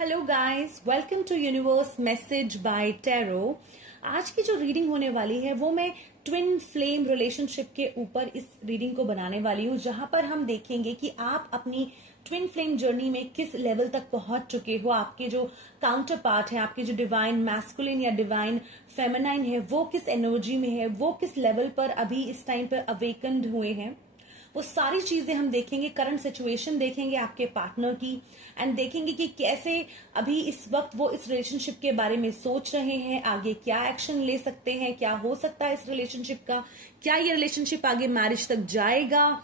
Hello guys, welcome to universe message by tarot. आज की जो रीडिंग होने वाली है वो मैं ट्विन फ्लेम रिलेशनशिप के ऊपर इस रीडिंग को बनाने वाली हूँ, जहां पर हम देखेंगे कि आप अपनी ट्विन फ्लेम जर्नी में किस लेवल तक पहुंच चुके हो। आपके जो काउंटर पार्ट है, आपके जो डिवाइन मैस्कुलिन या डिवाइन फेमिनाइन है, वो किस एनर्जी में है, वो किस लेवल पर अभी इस टाइम पर अवेकन्ड हुए हैं, वो सारी चीजें हम देखेंगे। करंट सिचुएशन देखेंगे आपके पार्टनर की, एंड देखेंगे कि कैसे अभी इस वक्त वो इस रिलेशनशिप के बारे में सोच रहे हैं, आगे क्या एक्शन ले सकते हैं, क्या हो सकता है इस रिलेशनशिप का, क्या ये रिलेशनशिप आगे मैरिज तक जाएगा,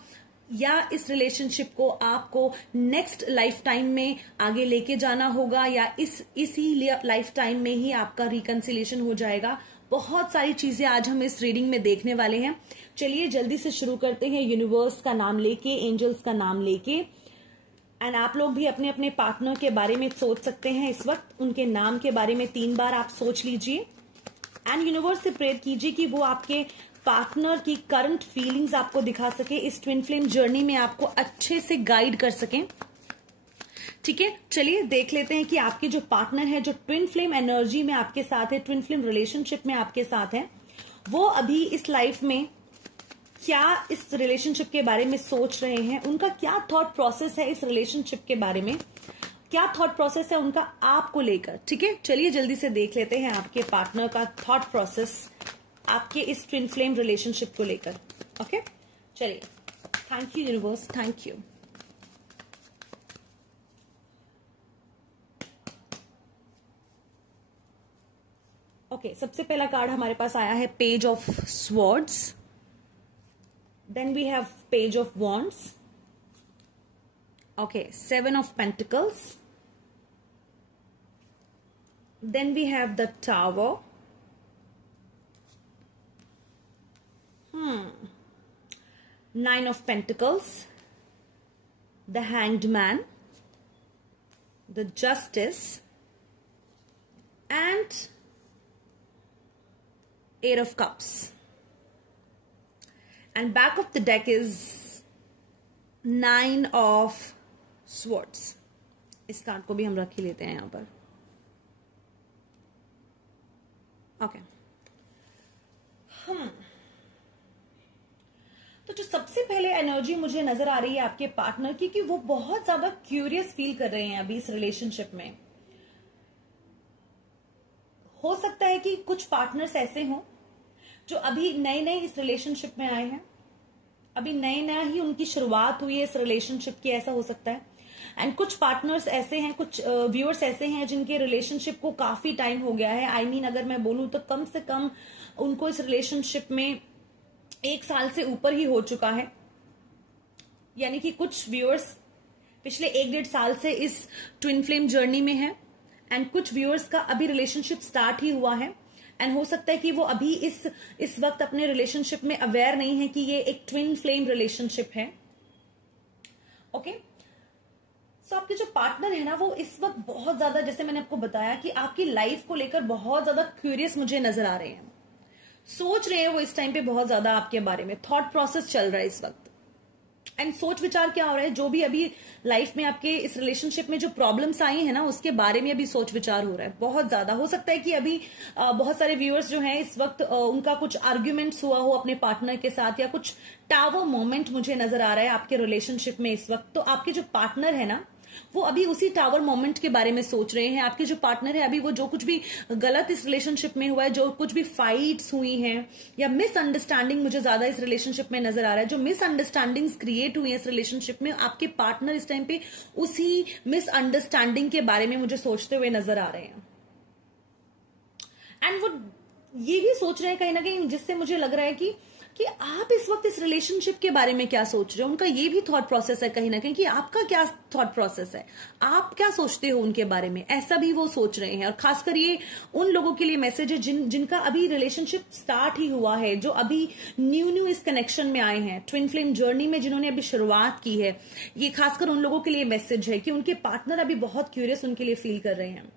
या इस रिलेशनशिप को आपको नेक्स्ट लाइफ टाइम में आगे लेके जाना होगा, या इसी लाइफ टाइम में ही आपका रिकंसिलिएशन हो जाएगा। बहुत सारी चीजें आज हम इस रीडिंग में देखने वाले हैं। चलिए जल्दी से शुरू करते हैं, यूनिवर्स का नाम लेके, एंजल्स का नाम लेके। एंड आप लोग भी अपने अपने पार्टनर के बारे में सोच सकते हैं इस वक्त। उनके नाम के बारे में 3 बार आप सोच लीजिए एंड यूनिवर्स से प्रेयर कीजिए कि वो आपके पार्टनर की करंट फीलिंग्स आपको दिखा सके, इस ट्विन फ्लेम जर्नी में आपको अच्छे से गाइड कर सकें। ठीक है, चलिए देख लेते हैं कि आपके जो पार्टनर है, जो ट्विन फ्लेम एनर्जी में आपके साथ है, ट्विन फ्लेम रिलेशनशिप में आपके साथ है, वो अभी इस लाइफ में क्या इस रिलेशनशिप के बारे में सोच रहे हैं, उनका क्या थॉट प्रोसेस है इस रिलेशनशिप के बारे में, क्या थॉट प्रोसेस है उनका आपको लेकर। ठीक है, चलिए जल्दी से देख लेते हैं आपके पार्टनर का थॉट प्रोसेस आपके इस ट्विन फ्लेम रिलेशनशिप को लेकर। ओके, चलिए। Thank you universe, thank you. Okay, सबसे पहला कार्ड हमारे पास आया है page of swords, then we have page of wands, okay, 7 of pentacles, then we have the tower, 9 of Pentacles, the Hanged Man, the Justice, and 8 of Cups. And back of the deck is 9 of Swords. इस card को भी हम रख ही लेते हैं यहां पर। Okay, तो जो सबसे पहले एनर्जी मुझे नजर आ रही है आपके पार्टनर की, कि वो बहुत ज्यादा क्यूरियस फील कर रहे हैं अभी इस रिलेशनशिप में। हो सकता है कि कुछ पार्टनर्स ऐसे हों जो अभी नए नए इस रिलेशनशिप में आए हैं, अभी नए नया ही उनकी शुरुआत हुई है इस रिलेशनशिप की, ऐसा हो सकता है। एंड कुछ पार्टनर्स ऐसे हैं, कुछ व्यूअर्स ऐसे हैं जिनके रिलेशनशिप को काफी टाइम हो गया है। आई मीन अगर मैं बोलूं तो कम से कम उनको इस रिलेशनशिप में 1 साल से ऊपर ही हो चुका है। यानी कि कुछ व्यूअर्स पिछले 1-1.5 साल से इस ट्विन फ्लेम जर्नी में है, एंड कुछ व्यूअर्स का अभी रिलेशनशिप स्टार्ट ही हुआ है। एंड हो सकता है कि वो अभी इस वक्त अपने रिलेशनशिप में अवेयर नहीं है कि ये एक ट्विन फ्लेम रिलेशनशिप है। ओके, सो आपके जो पार्टनर है ना, वो इस वक्त बहुत ज्यादा, जैसे मैंने आपको बताया, कि आपकी लाइफ को लेकर बहुत ज्यादा क्यूरियस मुझे नजर आ रहे हैं। सोच रहे हैं वो इस टाइम पे बहुत ज्यादा आपके बारे में, थॉट प्रोसेस चल रहा है इस वक्त। एंड सोच विचार क्या हो रहा है, जो भी अभी लाइफ में आपके इस रिलेशनशिप में जो प्रॉब्लम्स आई हैं ना, उसके बारे में अभी सोच विचार हो रहा है बहुत ज्यादा। हो सकता है कि अभी बहुत सारे व्यूअर्स जो हैं इस वक्त उनका कुछ आर्ग्यूमेंट्स हुआ हो अपने पार्टनर के साथ, या कुछ टावर मोमेंट मुझे नजर आ रहा है आपके रिलेशनशिप में इस वक्त। तो आपके जो पार्टनर है ना, वो अभी उसी टावर मोमेंट के बारे में सोच रहे हैं। आपके जो पार्टनर है अभी, वो जो कुछ भी गलत इस रिलेशनशिप में हुआ है, जो कुछ भी फाइट्स हुई हैं या मिसअंडरस्टैंडिंग मुझे ज्यादा इस रिलेशनशिप में नजर आ रहा है, जो मिसअंडरस्टैंडिंग्स क्रिएट हुई है इस रिलेशनशिप में, आपके पार्टनर इस टाइम पे उसी मिसअंडरस्टैंडिंग के बारे में मुझे सोचते हुए नजर आ रहे हैं। एंड वो ये भी सोच रहे हैं कहीं ना कहीं, जिससे मुझे लग रहा है कि आप इस वक्त इस रिलेशनशिप के बारे में क्या सोच रहे हो। उनका ये भी थॉट प्रोसेस है कहीं ना कहीं कि आपका क्या थॉट प्रोसेस है, आप क्या सोचते हो उनके बारे में, ऐसा भी वो सोच रहे हैं। और खासकर ये उन लोगों के लिए मैसेज है जिनका अभी रिलेशनशिप स्टार्ट ही हुआ है, जो अभी न्यू इस कनेक्शन में आए हैं, ट्विन फ्लेम जर्नी में जिन्होंने अभी शुरुआत की है। ये खासकर उन लोगों के लिए मैसेज है कि उनके पार्टनर अभी बहुत क्यूरियस उनके लिए फील कर रहे हैं।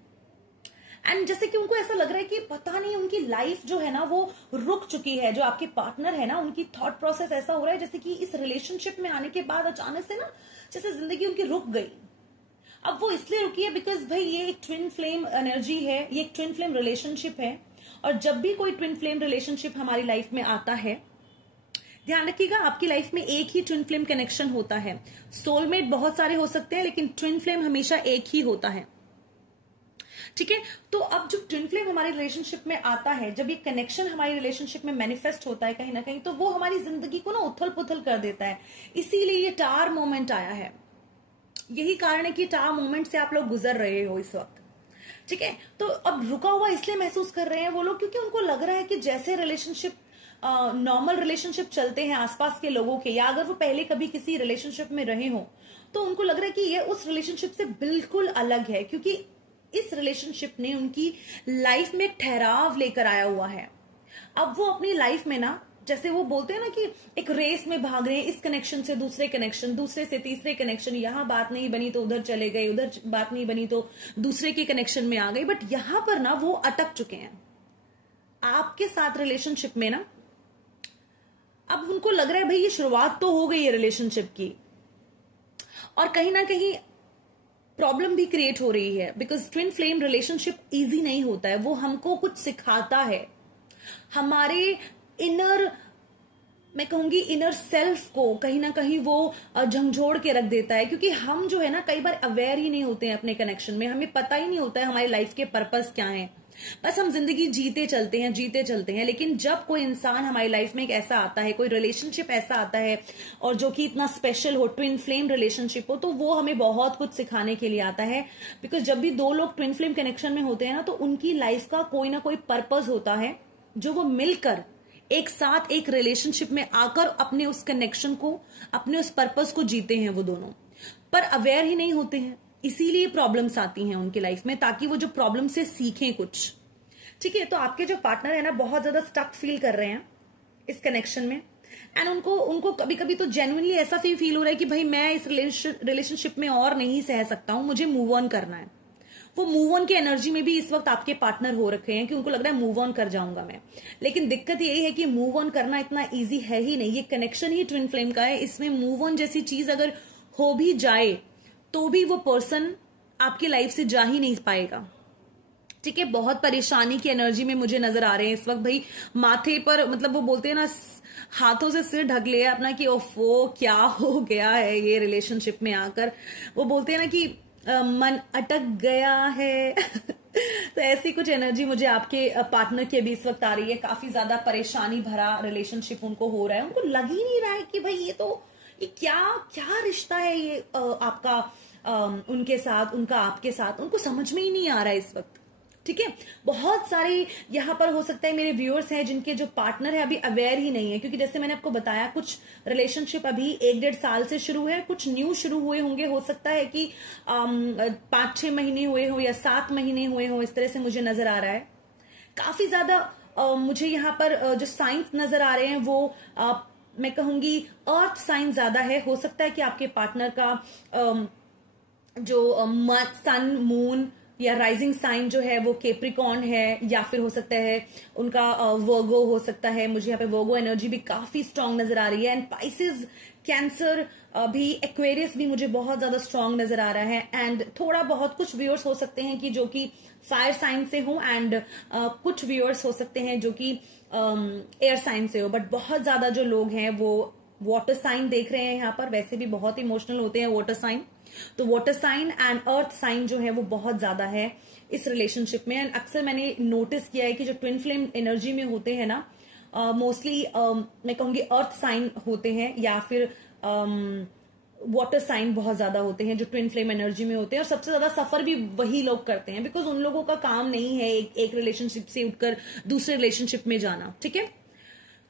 एंड जैसे कि उनको ऐसा लग रहा है कि पता नहीं उनकी लाइफ जो है ना वो रुक चुकी है। जो आपके पार्टनर है ना, उनकी थॉट प्रोसेस ऐसा हो रहा है जैसे कि इस रिलेशनशिप में आने के बाद अचानक से ना जैसे जिंदगी उनकी रुक गई। अब वो इसलिए रुकी है बिकॉज भाई ये एक ट्विन फ्लेम एनर्जी है, ये एक ट्विन फ्लेम रिलेशनशिप है। और जब भी कोई ट्विन फ्लेम रिलेशनशिप हमारी लाइफ में आता है, ध्यान रखिएगा आपकी लाइफ में एक ही ट्विन फ्लेम कनेक्शन होता है। सोलमेट बहुत सारे हो सकते हैं लेकिन ट्विन फ्लेम हमेशा एक ही होता है, ठीक है। तो अब जब ट्विन फ्लेम हमारे रिलेशनशिप में आता है, जब ये कनेक्शन हमारी रिलेशनशिप में मैनिफेस्ट होता है कहीं ना कहीं, तो वो हमारी जिंदगी को ना उथल पुथल कर देता है। इसीलिए ये टावर मोमेंट आया है। यही कारण है कि टावर मोमेंट से आप लोग गुजर रहे हो इस वक्त, ठीक है। तो अब रुका हुआ इसलिए महसूस कर रहे हैं वो लोग क्योंकि उनको लग रहा है कि जैसे रिलेशनशिप नॉर्मल रिलेशनशिप चलते हैं आसपास के लोगों के, या अगर वो पहले कभी किसी रिलेशनशिप में रहे हो तो उनको लग रहा है कि ये उस रिलेशनशिप से बिल्कुल अलग है, क्योंकि इस रिलेशनशिप ने उनकी लाइफ में एक ठहराव लेकर आया हुआ है। अब वो अपनी लाइफ में ना, जैसे वो बोलते हैं ना कि एक रेस में भाग रहे हैं, इस कनेक्शन से दूसरे कनेक्शन, दूसरे से तीसरे कनेक्शन, यहां बात नहीं बनी तो उधर चले गए, उधर बात नहीं बनी तो दूसरे के कनेक्शन में आ गए। बट यहां पर ना वो अटक चुके हैं आपके साथ रिलेशनशिप में ना। अब उनको लग रहा है भाई ये शुरुआत तो हो गई है रिलेशनशिप की, और कहीं ना कहीं प्रॉब्लम भी क्रिएट हो रही है, because twin flame relationship easy नहीं होता है। वो हमको कुछ सिखाता है, हमारे इनर, मैं कहूंगी इनर सेल्फ को कहीं ना कहीं वो झंझोड़ के रख देता है, क्योंकि हम जो है ना कई बार अवेयर ही नहीं होते हैं अपने कनेक्शन में, हमें पता ही नहीं होता है हमारी लाइफ के पर्पस क्या है। बस हम जिंदगी जीते चलते हैं। लेकिन जब कोई इंसान हमारी लाइफ में एक ऐसा आता है, कोई रिलेशनशिप ऐसा आता है और जो कि इतना स्पेशल हो, ट्विन फ्लेम रिलेशनशिप हो, तो वो हमें बहुत कुछ सिखाने के लिए आता है। बिकॉज जब भी दो लोग ट्विन फ्लेम कनेक्शन में होते हैं ना, तो उनकी लाइफ का कोई ना कोई पर्पस होता है जो वो मिलकर एक साथ एक रिलेशनशिप में आकर अपने उस कनेक्शन को, अपने उस पर्पस को जीते हैं वो दोनों, पर अवेयर ही नहीं होते हैं। इसीलिए प्रॉब्लम्स आती हैं उनकी लाइफ में, ताकि वो जो प्रॉब्लम से सीखें कुछ, ठीक है। तो आपके जो पार्टनर है ना बहुत ज्यादा स्टक फील कर रहे हैं इस कनेक्शन में, एंड उनको कभी कभी तो जेन्युइनली ऐसा फील हो रहा है कि भाई मैं इस रिलेशनशिप में और नहीं सह सकता हूं, मुझे मूव ऑन करना है। वो मूव ऑन की एनर्जी में भी इस वक्त आपके पार्टनर हो रखे हैं कि उनको लग रहा है मूव ऑन कर जाऊंगा मैं। लेकिन दिक्कत यही है कि मूव ऑन करना इतना इजी है ही नहीं। ये कनेक्शन ही ट्विन फ्लेम का है, इसमें मूव ऑन जैसी चीज अगर हो भी जाए तो भी वो पर्सन आपकी लाइफ से जा ही नहीं पाएगा, ठीक है। बहुत परेशानी की एनर्जी में मुझे नजर आ रहे हैं इस वक्त भाई, माथे पर मतलब वो बोलते हैं ना हाथों से सिर ढक लिया अपना कि ओफो क्या हो गया है ये रिलेशनशिप में आकर। वो बोलते हैं ना कि मन अटक गया है तो ऐसी कुछ एनर्जी मुझे आपके पार्टनर की अभी इस वक्त आ रही है। काफी ज्यादा परेशानी भरा रिलेशनशिप उनको हो रहा है, उनको लग ही नहीं रहा है कि भाई ये क्या रिश्ता है ये आपका उनके साथ, उनका आपके साथ, उनको समझ में ही नहीं आ रहा है इस वक्त, ठीक है। बहुत सारे यहाँ पर हो सकता है मेरे व्यूअर्स हैं जिनके जो पार्टनर है अभी अवेयर ही नहीं है, क्योंकि जैसे मैंने आपको बताया कुछ रिलेशनशिप अभी 1-1.5 साल से शुरू है, कुछ न्यू शुरू हुए होंगे, हो सकता है कि 5-6 महीने हुए हो या 7 महीने हुए हो, इस तरह से मुझे नजर आ रहा है। काफी ज्यादा मुझे यहाँ पर जो साइंस नजर आ रहे हैं वो मैं कहूंगी अर्थ साइन ज्यादा है। हो सकता है कि आपके पार्टनर का जो सन, मून या राइजिंग साइन जो है वो कैप्रिकॉर्न है, या फिर हो सकता है उनका वर्गो हो सकता है। मुझे यहाँ पे वर्गो एनर्जी भी काफी स्ट्रांग नजर आ रही है, एंड पाइसेस, कैंसर भी, एक्वेरियस भी मुझे बहुत ज्यादा स्ट्रांग नजर आ रहा है। एंड थोड़ा बहुत कुछ व्यूअर्स हो सकते हैं कि जो कि फायर साइन से हो, एंड कुछ व्यूअर्स हो सकते हैं जो कि एयर साइन से हो, बट बहुत ज्यादा जो लोग हैं वो वाटर साइन देख रहे हैं यहाँ पर। वैसे भी बहुत इमोशनल होते हैं वाटर साइन, तो water sign and earth sign जो है वो बहुत ज्यादा है इस रिलेशनशिप में। एंड अक्सर मैंने नोटिस किया है कि जो ट्विन फ्लेम एनर्जी में होते हैं ना, मोस्टली मैं कहूंगी अर्थ साइन होते हैं या फिर वाटर साइन बहुत ज्यादा होते हैं जो ट्विन फ्लेम एनर्जी में होते हैं, और सबसे ज्यादा सफर भी वही लोग करते हैं, बिकॉज उन लोगों का काम नहीं है एक रिलेशनशिप से उठकर दूसरे रिलेशनशिप में जाना, ठीक है।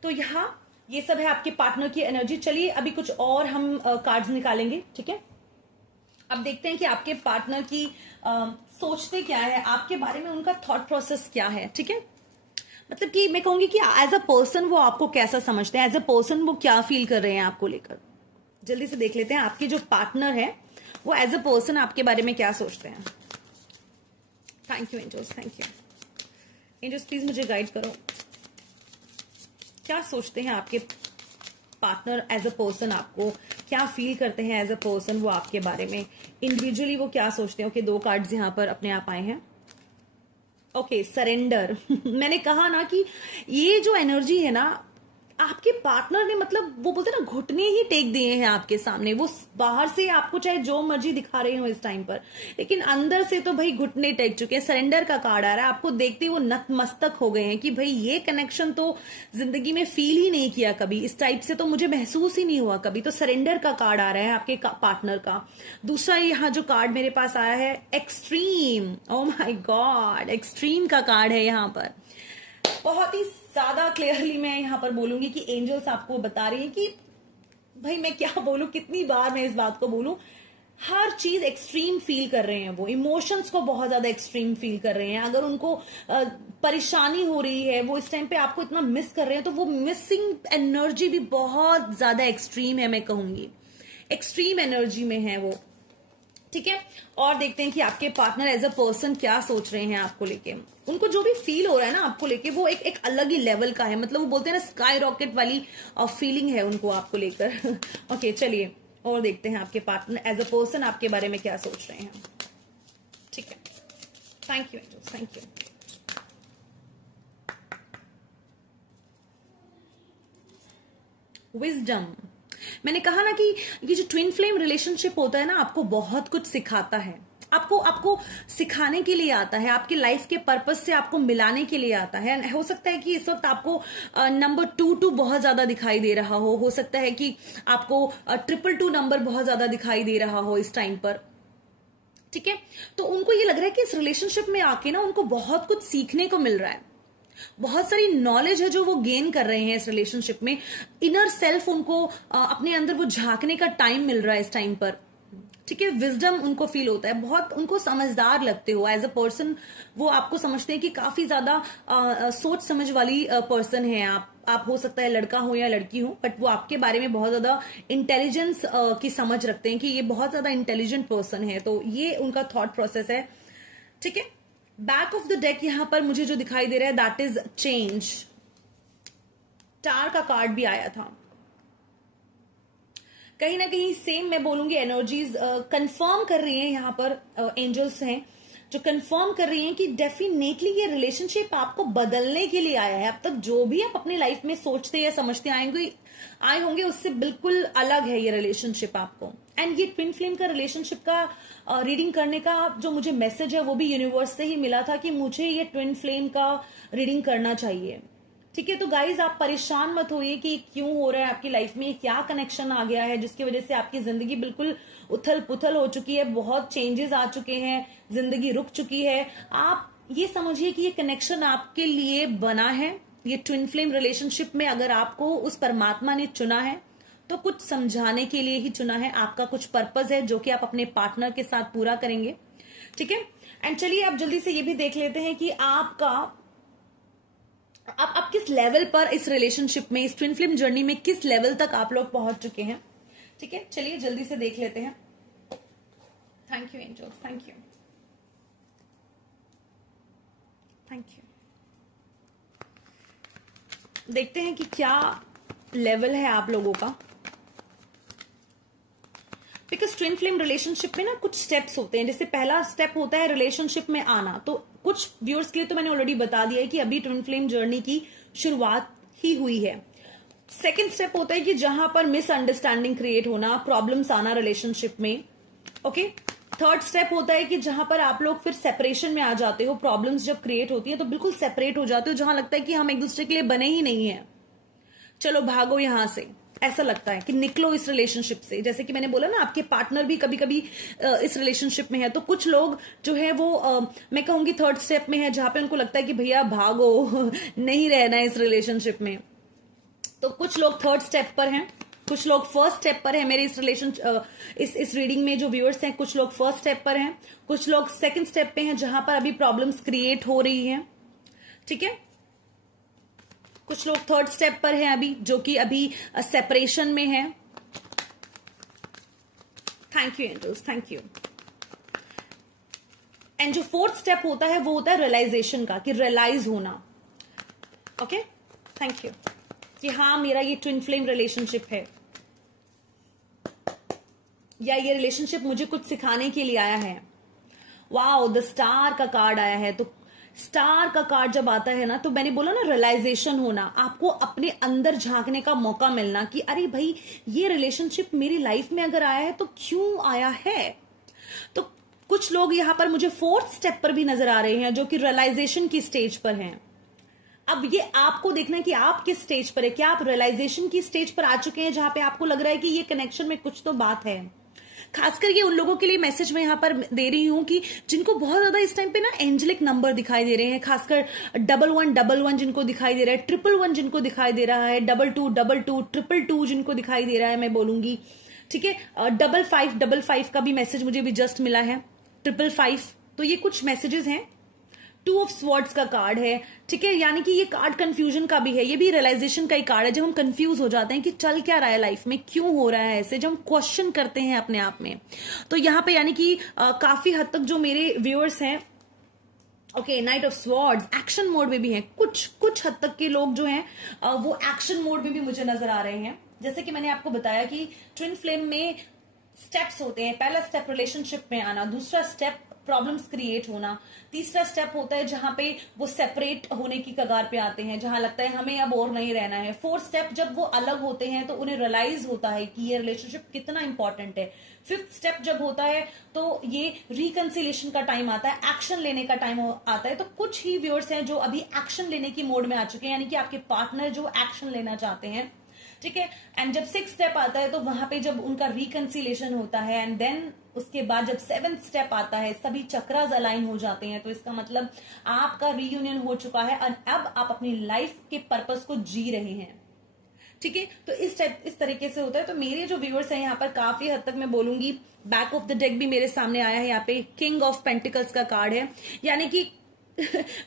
तो यहाँ ये सब है आपके पार्टनर की एनर्जी। चलिए अभी कुछ और हम कार्ड्स निकालेंगे, ठीक है। अब देखते हैं कि आपके पार्टनर की सोचते क्या है आपके बारे में, उनका थॉट प्रोसेस क्या है, ठीक है। मतलब कि मैं कहूंगी कि एज अ पर्सन वो आपको कैसा समझते हैं, एज अ पर्सन वो क्या फील कर रहे हैं आपको लेकर। जल्दी से देख लेते हैं आपके जो पार्टनर है वो एज अ पर्सन आपके बारे में क्या सोचते हैं। Thank you angels, thank you angels, please मुझे गाइड करो, क्या सोचते हैं आपके पार्टनर एज अ पर्सन, आपको क्या फील करते हैं एज अ पर्सन वो आपके बारे में। इंडिविजुअली वो क्या सोचते हैं। ओके, 2 कार्ड्स यहां पर अपने आप आए हैं। Okay, surrender. मैंने कहा ना कि ये जो एनर्जी है ना, आपके पार्टनर ने मतलब वो बोलते हैं ना घुटने ही टेक दिए हैं आपके सामने। वो बाहर से आपको चाहे जो मर्जी दिखा रहे हो इस टाइम पर, लेकिन अंदर से तो भाई घुटने टेक चुके हैं। सरेंडर का कार्ड आ रहा है। आपको देखते ही वो नतमस्तक हो गए हैं कि भाई ये कनेक्शन तो जिंदगी में फील ही नहीं किया कभी, इस टाइप से तो मुझे महसूस ही नहीं हुआ कभी। तो सरेंडर का कार्ड आ रहा है आपके पार्टनर का। दूसरा यहाँ जो कार्ड मेरे पास आया है, एक्सट्रीम। ओ माई गॉड, एक्सट्रीम का कार्ड है यहाँ पर। बहुत ही ज्यादा क्लियरली मैं यहां पर बोलूंगी कि एंजल्स आपको बता रही है कि भाई मैं क्या बोलूं, कितनी बार मैं इस बात को बोलूं, हर चीज एक्सट्रीम फील कर रहे हैं। वो इमोशंस को बहुत ज्यादा एक्सट्रीम फील कर रहे हैं। अगर उनको परेशानी हो रही है, वो इस टाइम पे आपको इतना मिस कर रहे हैं, तो वो मिसिंग एनर्जी भी बहुत ज्यादा एक्सट्रीम है। मैं कहूंगी एक्सट्रीम एनर्जी में है वो। ठीक है, और देखते हैं कि आपके पार्टनर एज अ पर्सन क्या सोच रहे हैं आपको लेके। उनको जो भी फील हो रहा है ना आपको लेके, वो एक अलग ही लेवल का है। मतलब वो बोलते हैं ना, स्काई रॉकेट वाली फीलिंग है उनको आपको लेकर। ओके, चलिए और देखते हैं आपके पार्टनर एज अ पर्सन आपके बारे में क्या सोच रहे हैं। ठीक है, thank you angels, thank you. Wisdom. मैंने कहा ना कि ये जो ट्विन फ्लेम रिलेशनशिप होता है ना, आपको बहुत कुछ सिखाता है। आपको सिखाने के लिए आता है, आपके लाइफ के पर्पस से आपको मिलाने के लिए आता है। हो सकता है कि इस वक्त आपको नंबर 2 बहुत ज्यादा दिखाई दे रहा हो सकता है कि आपको 222 नंबर बहुत ज्यादा दिखाई दे रहा हो इस टाइम पर। ठीक है, तो उनको ये लग रहा है कि इस रिलेशनशिप में आके ना उनको बहुत कुछ सीखने को मिल रहा है। बहुत सारी नॉलेज है जो वो गेन कर रहे हैं इस रिलेशनशिप में। इनर सेल्फ उनको अपने अंदर वो झांकने का टाइम मिल रहा है इस टाइम पर। ठीक है, विजडम उनको फील होता है। बहुत उनको समझदार लगते हो एज अ पर्सन। वो आपको समझते हैं कि काफी ज्यादा सोच समझ वाली पर्सन है आप हो सकता है लड़का हो या लड़की हो, बट वो आपके बारे में बहुत ज्यादा इंटेलिजेंस की समझ रखते हैं कि ये बहुत ज्यादा इंटेलिजेंट पर्सन है। तो ये उनका थॉट प्रोसेस है। ठीक है, बैक ऑफ द डेक यहां पर मुझे जो दिखाई दे रहा है, दैट इज चेंज। टार का कार्ड भी आया था। कहीं ना कहीं सेम मैं बोलूंगी एनर्जीज कंफर्म कर रही हैं यहां पर। एंजल्स हैं जो कंफर्म कर रही हैं कि डेफिनेटली ये रिलेशनशिप आपको बदलने के लिए आया है। अब तक जो भी आप अपनी लाइफ में सोचते या समझते आए होंगे उससे बिल्कुल अलग है ये रिलेशनशिप आपको। एंड ये ट्विन फ्लेम का रिलेशनशिप का रीडिंग करने का जो मुझे मैसेज है वो भी यूनिवर्स से ही मिला था कि मुझे ये ट्विन फ्लेम का रीडिंग करना चाहिए। ठीक है, तो गाइज आप परेशान मत होइए कि क्यों हो रहा है आपकी लाइफ में, क्या कनेक्शन आ गया है जिसकी वजह से आपकी जिंदगी बिल्कुल उथल पुथल हो चुकी है, बहुत चेंजेस आ चुके हैं, जिंदगी रुक चुकी है। आप ये समझिए कि ये कनेक्शन आपके लिए बना है। ये ट्विन फ्लेम रिलेशनशिप में अगर आपको उस परमात्मा ने चुना है तो कुछ समझाने के लिए ही चुना है। आपका कुछ पर्पस है जो कि आप अपने पार्टनर के साथ पूरा करेंगे। ठीक है, एंड चलिए आप जल्दी से ये भी देख लेते हैं कि आप किस लेवल पर इस रिलेशनशिप में, इस ट्विन फ्लेम जर्नी में किस लेवल तक आप लोग पहुंच चुके हैं। ठीक है, चलिए जल्दी से देख लेते हैं। Thank you angels, thank you, thank you. देखते हैं कि क्या लेवल है आप लोगों का। बिकॉज ट्विन फ्लेम रिलेशनशिप में ना कुछ स्टेप्स होते हैं। जैसे पहला स्टेप होता है रिलेशनशिप में आना। तो कुछ व्यूअर्स के लिए तो मैंने ऑलरेडी बता दिया है कि अभी ट्विन फ्लेम जर्नी की शुरुआत ही हुई है। सेकेंड स्टेप होता है कि जहां पर मिसअंडरस्टैंडिंग क्रिएट होना, प्रॉब्लम्स आना रिलेशनशिप में। ओके, थर्ड स्टेप होता है कि जहां पर आप लोग फिर सेपरेशन में आ जाते हो। प्रॉब्लम्स जब क्रिएट होती है तो बिल्कुल सेपरेट हो जाते हो, जहां लगता है कि हम एक दूसरे के लिए बने ही नहीं है, चलो भागो यहां से। ऐसा लगता है कि निकलो इस रिलेशनशिप से। जैसे कि मैंने बोला ना, आपके पार्टनर भी कभी कभी इस रिलेशनशिप में है। तो कुछ लोग जो है वो मैं कहूंगी थर्ड स्टेप में है, जहां पे उनको लगता है कि भैया भागो, नहीं रहना है इस रिलेशनशिप में। तो कुछ लोग थर्ड स्टेप पर हैं, कुछ लोग फर्स्ट स्टेप पर है। मेरे इस रीडिंग में जो व्यूअर्स हैं, कुछ लोग फर्स्ट स्टेप पर हैं, कुछ लोग सेकंड स्टेप पे हैं जहां पर अभी प्रॉब्लम्स क्रिएट हो रही हैं। ठीक है, कुछ लोग थर्ड स्टेप पर हैं अभी, जो कि अभी सेपरेशन में है। Thank you angels, thank you. And जो फोर्थ स्टेप होता है वो होता है रियलाइजेशन का, कि रियलाइज होना। ओके, थैंक यू, कि हाँ मेरा ये ट्विन फ्लेम रिलेशनशिप है। या ये रिलेशनशिप मुझे कुछ सिखाने के लिए आया है। वाओ, द स्टार का कार्ड आया है। तो स्टार का कार्ड जब आता है ना, तो मैंने बोला ना, रियलाइजेशन होना, आपको अपने अंदर झांकने का मौका मिलना कि अरे भाई, ये रिलेशनशिप मेरी लाइफ में अगर आया है तो क्यों आया है। तो कुछ लोग यहां पर मुझे 4th स्टेप पर भी नजर आ रहे हैं, जो कि रियलाइजेशन की स्टेज पर हैं। अब ये आपको देखना है कि आप किस स्टेज पर है। क्या आप रियलाइजेशन की स्टेज पर आ चुके हैं, जहां पे आपको लग रहा है कि ये कनेक्शन में कुछ तो बात है। खासकर ये उन लोगों के लिए मैसेज मैं यहां पर दे रही हूं कि जिनको बहुत ज्यादा इस टाइम पे ना एंजेलिक नंबर दिखाई दे रहे हैं, खासकर 1111 जिनको दिखाई दे रहा है, 111 जिनको दिखाई दे रहा है, 2222 222 जिनको दिखाई दे रहा है, मैं बोलूंगी, ठीक है। 5555 का भी मैसेज मुझे भी जस्ट मिला है, 555। तो ये कुछ मैसेजेस हैं। 2 ऑफ स्वॉर्ड्स का कार्ड है, ठीक है। यानी कि ये कार्ड कंफ्यूजन का भी है, ये भी रियलाइजेशन का ही कार्ड है। जब हम कंफ्यूज हो जाते हैं कि चल क्या रहा है लाइफ में, क्यों हो रहा है ऐसे, जब हम क्वेश्चन करते हैं अपने आप में, तो यहाँ पे यानी कि काफी हद तक जो मेरे व्यूअर्स हैं, okay, night of swords action mode में भी हैं। कुछ हद तक के लोग जो हैं वो एक्शन मोड में भी मुझे नजर आ रहे हैं। जैसे कि मैंने आपको बताया कि ट्विन फ्लेम में स्टेप्स होते हैं। पहला स्टेप रिलेशनशिप में आना, दूसरा स्टेप प्रॉब्लम्स क्रिएट होना, तीसरा स्टेप होता है जहां पे वो सेपरेट होने की कगार पे आते हैं, जहां लगता है हमें अब और नहीं रहना है। 4th स्टेप जब वो अलग होते हैं तो उन्हें रियलाइज होता है कि ये रिलेशनशिप कितना इंपॉर्टेंट है। 5th स्टेप जब होता है तो ये रिकंसिलेशन का टाइम आता है, एक्शन लेने का टाइम आता है। तो कुछ ही व्यूअर्स हैं जो अभी एक्शन लेने की मोड में आ चुके हैं, यानी कि आपके पार्टनर जो एक्शन लेना चाहते हैं, ठीक है। एंड जब 6th स्टेप आता है तो वहां पे जब उनका रिकंसिलेशन होता है, एंड देन उसके बाद जब 7th स्टेप आता है, सभी चक्रास अलाइन हो जाते हैं, तो इसका मतलब आपका रीयूनियन हो चुका है और अब आप अपनी लाइफ के पर्पस को जी रहे हैं, ठीक है। तो इस तरीके से होता है। तो मेरे जो व्यूअर्स हैं यहाँ पर काफी हद तक मैं बोलूंगी, बैक ऑफ द डेक भी मेरे सामने आया है, यहाँ पे किंग ऑफ पेंटिकल्स का कार्ड है, यानी कि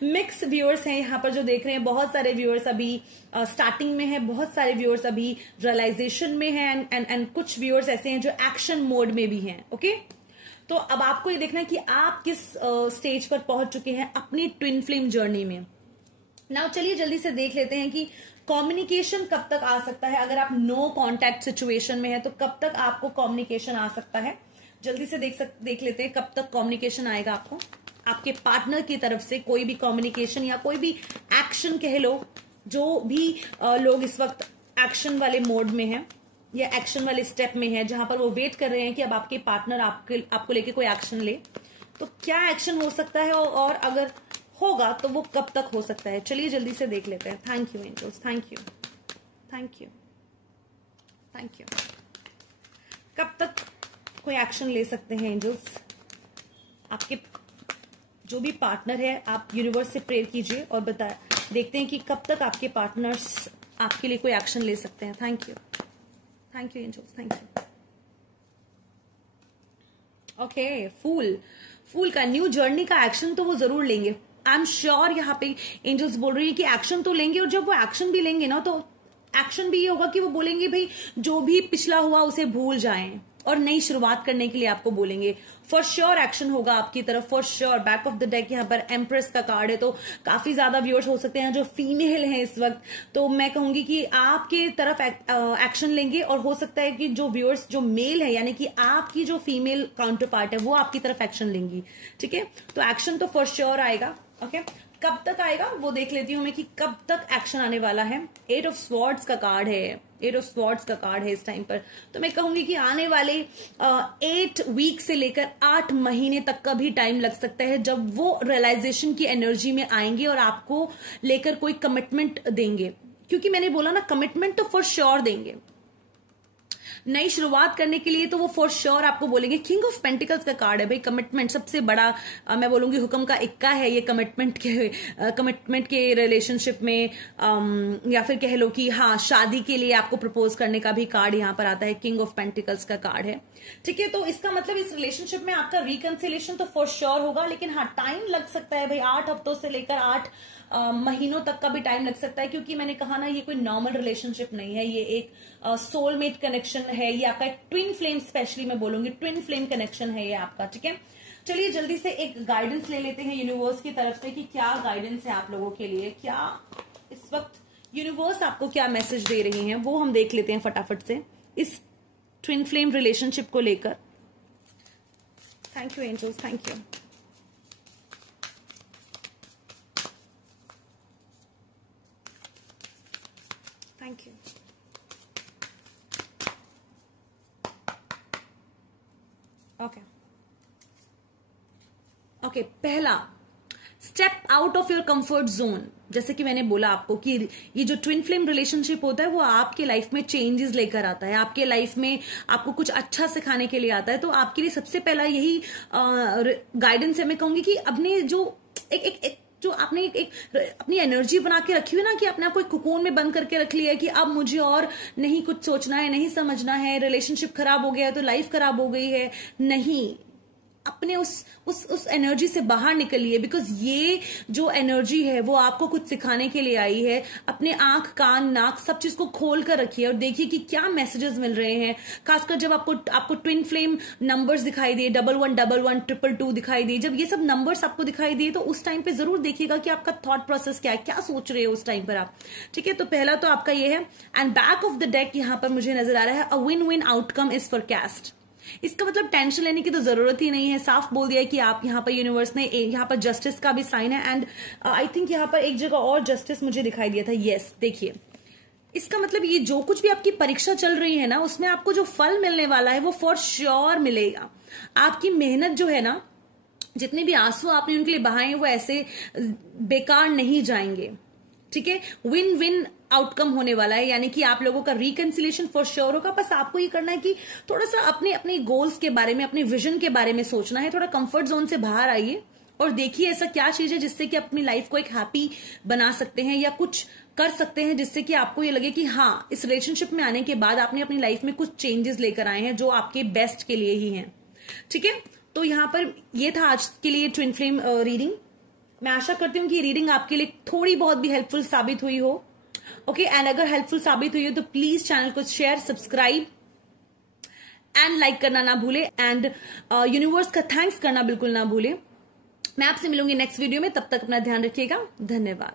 मिक्स व्यूअर्स हैं यहाँ पर जो देख रहे हैं। बहुत सारे व्यूअर्स अभी स्टार्टिंग में है, बहुत सारे व्यूअर्स अभी रियलाइजेशन में है, एंड कुछ व्यूअर्स ऐसे हैं जो एक्शन मोड में भी हैं, ओके। तो अब आपको ये देखना है कि आप किस स्टेज पर पहुंच चुके हैं अपनी ट्विन फ्लेम जर्नी में। नाउ चलिए जल्दी से देख लेते हैं कि कम्युनिकेशन कब तक आ सकता है। अगर आप नो कॉन्टैक्ट सिचुएशन में है तो कब तक आपको कम्युनिकेशन आ सकता है, जल्दी से देख लेते हैं कब तक कम्युनिकेशन आएगा आपको आपके पार्टनर की तरफ से। कोई भी कम्युनिकेशन या कोई भी एक्शन कह लो, जो भी लोग इस वक्त एक्शन वाले मोड में हैं या एक्शन वाले स्टेप में हैं, जहां पर वो वेट कर रहे हैं कि अब आपके पार्टनर आपको लेके कोई एक्शन ले, तो क्या एक्शन हो सकता है और अगर होगा तो वो कब तक हो सकता है। चलिए जल्दी से देख लेते हैं। Thank you angels, thank you, thank you, thank you. कब तक कोई एक्शन ले सकते हैं एंजल्स आपके जो भी पार्टनर है। आप यूनिवर्स से प्रेयर कीजिए और देखते हैं कि कब तक आपके पार्टनर्स आपके लिए कोई एक्शन ले सकते हैं। Thank you, thank you angels, thank you. Okay, फूल का न्यू जर्नी का एक्शन तो वो जरूर लेंगे। आई एम श्योर यहाँ पे एंजल्स बोल रही है कि एक्शन तो लेंगे, और जब वो एक्शन भी लेंगे ना, तो एक्शन भी ये होगा कि वो बोलेंगे भाई जो भी पिछला हुआ उसे भूल जाएं और नई शुरुआत करने के लिए आपको बोलेंगे। फॉर श्योर एक्शन होगा आपकी तरफ, for sure. Back of the deck यहाँ पर एम्प्रेस का कार्ड है, तो काफी ज्यादा व्यूअर्स हो सकते हैं जो फीमेल हैं इस वक्त, तो मैं कहूंगी कि आपके तरफ एक्शन लेंगे, और हो सकता है कि जो व्यूअर्स जो मेल है, यानी कि आपकी जो फीमेल काउंटर पार्ट है, वो आपकी तरफ एक्शन लेंगी, ठीक है। तो एक्शन तो फॉर श्योर आएगा, ओके। कब तक आएगा वो देख लेती हूं मैं कि कब तक एक्शन आने वाला है। 8 ऑफ स्वॉर्ड्स का कार्ड है, 8 ऑफ स्वॉर्ड्स का कार्ड है इस टाइम पर। तो मैं कहूंगी कि आने वाले 8 वीक से लेकर 8 महीने तक का भी टाइम लग सकता है, जब वो रियलाइजेशन की एनर्जी में आएंगे और आपको लेकर कोई कमिटमेंट देंगे। क्योंकि मैंने बोला ना, कमिटमेंट तो फॉर श्योर देंगे। नई शुरुआत करने के लिए तो वो फॉर श्योर आपको बोलेंगे। किंग ऑफ पेंटिकल्स का कार्ड है भाई, कमिटमेंट सबसे बड़ा मैं बोलूंगी हुक्म का इक्का है ये कमिटमेंट के रिलेशनशिप में, या फिर कह लो कि हाँ, शादी के लिए आपको प्रपोज करने का भी कार्ड यहाँ पर आता है। किंग ऑफ पेंटिकल्स का कार्ड है, ठीक है। तो इसका मतलब इस रिलेशनशिप में आपका रिकंसिलेशन तो फॉर श्योर होगा, लेकिन हाँ, टाइम लग सकता है भाई। 8 हफ्तों से लेकर 8 महीनों तक का भी टाइम लग सकता है, क्योंकि मैंने कहा ना, ये कोई नॉर्मल रिलेशनशिप नहीं है, ये एक सोलमेट कनेक्शन है, ये आपका एक ट्विन फ्लेम, स्पेशली मैं बोलूंगी ट्विन फ्लेम कनेक्शन है ये आपका, ठीक है। चलिए जल्दी से एक गाइडेंस ले लेते हैं यूनिवर्स की तरफ से कि क्या गाइडेंस है आप लोगों के लिए, क्या इस वक्त यूनिवर्स आपको क्या मैसेज दे रही है, वो हम देख लेते हैं फटाफट से। इस ट्विन फ्लेम रिलेशनशिप को लेकर। Thank you angels, thank you. Thank you. Okay, पहला step out of your comfort zone. जैसे कि मैंने बोला आपको कि ये जो ट्विन फ्लेम रिलेशनशिप होता है वो आपके लाइफ में चेंजेस लेकर आता है, आपके लाइफ में आपको कुछ अच्छा सिखाने के लिए आता है। तो आपके लिए सबसे पहला यही गाइडेंस है, मैं कहूंगी कि अपने जो एक जो आपने एक अपनी एनर्जी बना के रखी हुई ना, कि अपने आप को एक कुकून में बंद करके रख लिया है कि अब मुझे और नहीं कुछ सोचना है, नहीं समझना है, रिलेशनशिप खराब हो गया है तो लाइफ खराब हो गई है, नहीं, अपने उस एनर्जी से बाहर निकलिए। बिकॉज ये जो एनर्जी है वो आपको कुछ सिखाने के लिए आई है। अपने आंख, कान, नाक सब चीज को खोल कर रखिए और देखिए कि क्या मैसेजेस मिल रहे हैं। खासकर जब आपको ट्विन फ्लेम नंबर्स दिखाई दिए, 1111 222 दिखाई दिए, जब ये सब नंबर्स आपको दिखाई दिए तो उस टाइम पे जरूर देखिएगा कि आपका थॉट प्रोसेस क्या है, क्या सोच रहे हो उस टाइम पर आप। ठीक है, तो पहला तो आपका ये है। And back of the deck यहां पर मुझे नजर आ रहा है, a win win outcome is forecast. इसका मतलब टेंशन लेने की तो जरूरत ही नहीं है, साफ बोल दिया है कि आप यहाँ पर यूनिवर्स ने यहाँ पर जस्टिस का भी साइन है। एंड आई थिंक यहाँ पर एक जगह और जस्टिस मुझे दिखाई दिया था। यस, देखिए इसका मतलब ये जो कुछ भी आपकी परीक्षा चल रही है ना, उसमें आपको जो फल मिलने वाला है वो फॉर श्योर मिलेगा। आपकी मेहनत जो है ना, जितने भी आंसू आपने उनके लिए बहाए हैं वो ऐसे बेकार नहीं जाएंगे। ठीक है, विन विन आउटकम होने वाला है, यानी कि आप लोगों का रिकंसिलिएशन फॉर श्योर होगा। बस आपको ये करना है कि थोड़ा सा अपने गोल्स के बारे में, अपने विजन के बारे में सोचना है। थोड़ा कंफर्ट जोन से बाहर आइए और देखिए ऐसा क्या चीज है जिससे कि अपनी लाइफ को एक हैप्पी बना सकते हैं या कुछ कर सकते हैं जिससे कि आपको ये लगे कि हाँ, इस रिलेशनशिप में आने के बाद आपने अपनी लाइफ में कुछ चेंजेस लेकर आए हैं जो आपके बेस्ट के लिए ही हैं। ठीक है, तो यहां पर ये था आज के लिए ट्विन फ्लेम रीडिंग। मैं आशा करती हूँ कि ये रीडिंग आपके लिए थोड़ी बहुत भी हेल्पफुल साबित हुई हो। ओके, एंड अगर हेल्पफुल साबित हुई हो तो प्लीज चैनल को शेयर, सब्सक्राइब एंड लाइक करना ना भूले। एंड यूनिवर्स का थैंक्स करना बिल्कुल ना भूले। मैं आपसे मिलूंगी नेक्स्ट वीडियो में, तब तक अपना ध्यान रखिएगा। धन्यवाद।